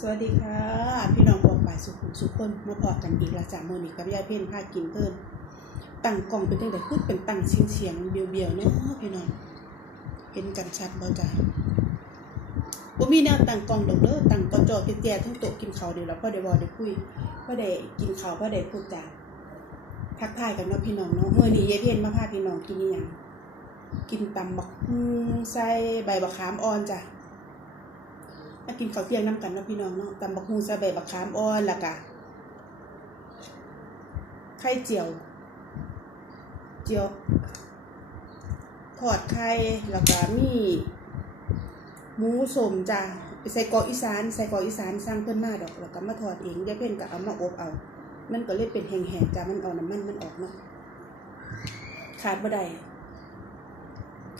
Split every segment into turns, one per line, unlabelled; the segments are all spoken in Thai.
สวัสดีค่ะ พี่น้องกองป่ายสุขุมสุขคนมาพอกันอีกละจากมือนี้กับยายเพ่นพากินเพิ่มตั้งกล่องเป็นตั้งแต่ขึ้นเป็นตั้งเฉียงเฉียงเบียวเบียวๆเนาะพี่น้องเห็นกันชัดบ่จ้ะบ่มีแนวตั้งกล่องดอกเด้อตั้งกอจอแก่ๆทั้งโต๊ะกินข้าวเดี๋ยวแล้วพอได้บ่ได้คุยพอได้กินข้าวพอได้พูดจาทักทายกันเนาะพี่น้องเนาะมื้อนี้ยายเพ่นมาพาพี่น้องกินอีหยังกินตำบักใส่ใบบักขามอ่อนจ้ะ มากินข้าวเที่ยงน้ำกันเนาะพี่น้องเนาะตำบักฮุงใส่ใบบักขามอ่อนล้วก็ไข่เจียว เจียวทอดไข่แล้วก็มีหมูสมจ้ะใส่กออีสานใส่กออีสานสร้างเพิ่นมาดอกแล้วก็มาทอดเองยายเพิ่นก็เอามาอบเอา มันก็เลยเป็นแห้งๆจ้ะมันเอาน้ำมันมันออกเนาะขาดบ่ได้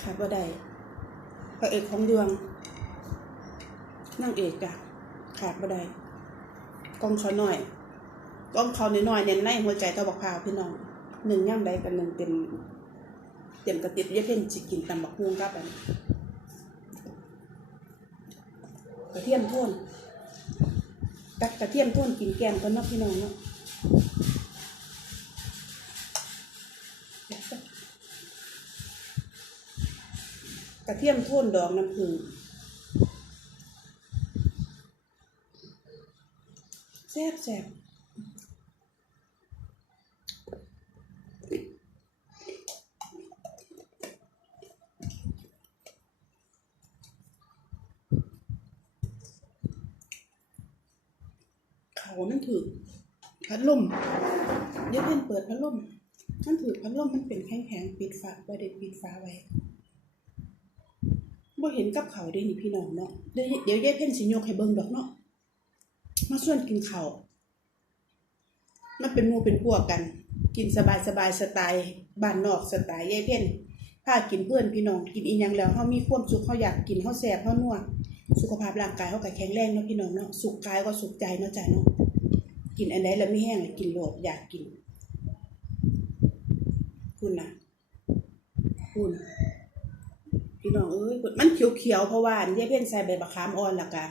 ขาดบ่ได้พระเอกของดวง นั่งเอกจ้ะขาดบ่ได้กล้องเขาหน่อยกล้องเขาน้อยๆเนี่ยในหัวใจเท่าบักพาวพี่น้องหนึ่งย่ำใดกันหนึ่งเต็มเต็มกระติบเยอะเพ่นจิกินตำบักฮวงกับอันกระเทียมท่นตักกระเทียมท่นกินแกงกันเนาะพี่น้องเนาะกระเทียมท่นดอกน้ำผึ้ง ซ่บแซ่บเขามันถือพัดลมเดี๋ยวเพื่อนเปิดพัดลมมันถือพัดลมมันเป็นแข็งแข็งๆปิดฝาไว้เด็ดปิดฝาไว้บ่เห็นกับเขาได้นี่พี่น้องเนาะเดี๋ยวเดี๋ยวยายเพ่นสิยกให้เบิ่งดอกเนาะ มาชวนกินข้าวมันเป็นมูเป็นพวกกัน กินสบายสบายสไตล์บ้านนอกสไตล์ยายเพ่นพากินเพื่อนพี่น้องกินอีหยังแล้วเฮามีความสุขเฮาอยากกินเฮาแซ่บเฮานัวสุขภาพร่างกายเฮาก็แข็งแรงเนาะพี่น้องเนาะสุขกายก็สุขใจเนาะจ้ะเนาะกินอันใดแล้วไม่แห้งกินโลดอยากกิน คุณน่ะคุณพี่น้องเอ้ยมันเขียวๆเพราะว่านยายเพ่นใส่ใบมะขามอ่อนละกะ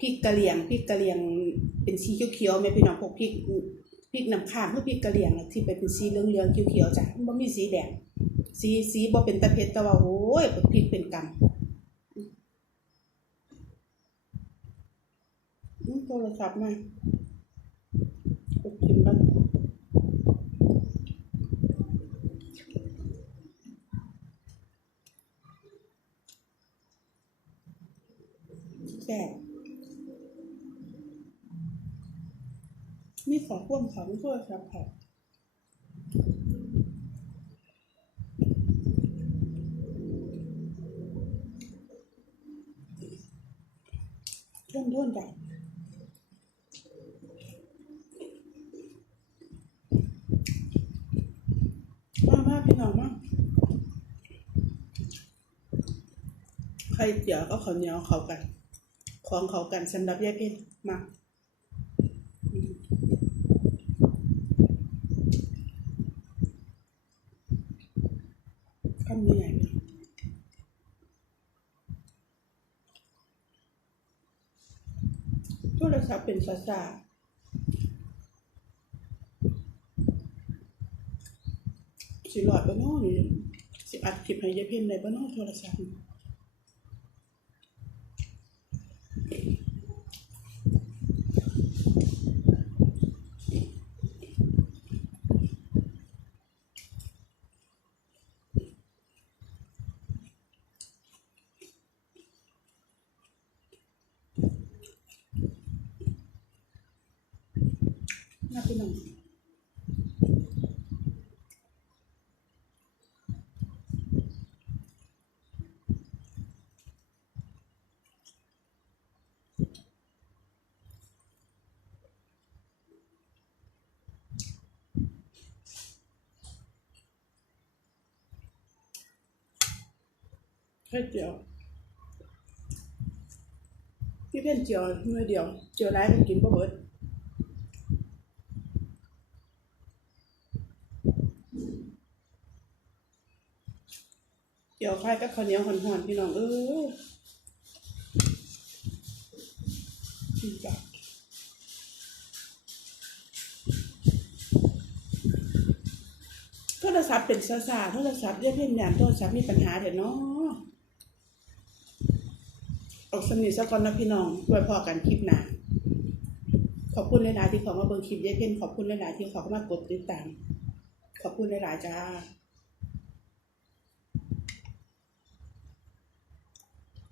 พริกกะเหรี่ยงพริกกะเหรี่ยงเป็นสีเขียวๆแม่พี่น้องพวกพริกพริกน้ำข้ามเพื่อพริกกะเหรี่ยงที่เป็นสีเหลืองๆเขียวๆจ้ะมันบ่มีสีแดงสีสีบ่เป็นตะเพ็ดแต่ว่าโอ้ยพริกเป็นกำอืมโทรศัพท์มากดกินบ้างแซ่บ มีขอพ่วงเขาไม่ช่วยครับค่ะท่วนท่วนๆจ้ะมามาพี่น้องมาใครเจียวก็ข้าวเหนียวเขากัน ของเขากันสำหรับยายเพ็ญมา คำใหญ่ๆเลยโทรศัพท์เป็นซาซาสิหลอดบ้านนอกนี่สิอัดคลิปให้ยายเพ่นในบ้านนอกโทรศัพท์ นี่น่าเป็นหนังแค่เจียวพี่เพ่นเจียวหน่วยเดียว เจียวร้ายเป็น กินบ่เดี๋ยวค่กับข้าวเหนียวหอนๆพี่น้องเออกินจ้ะโทรศัพท์เป็นซาซาโทรศัพท์เรียกเล่นยานโทรศัพท์มีปัญหาเดี๋ยวเนาะออกสนิทซะก่อนนะพี่น้องไว้พอกันคลิปหน้าขอบคุณหลายๆที่ขามาเบิ่งคลิปยายเพ่นขอบคุณหลายๆที่เขามากดติดตาม ขอบคุณหลายๆจ้า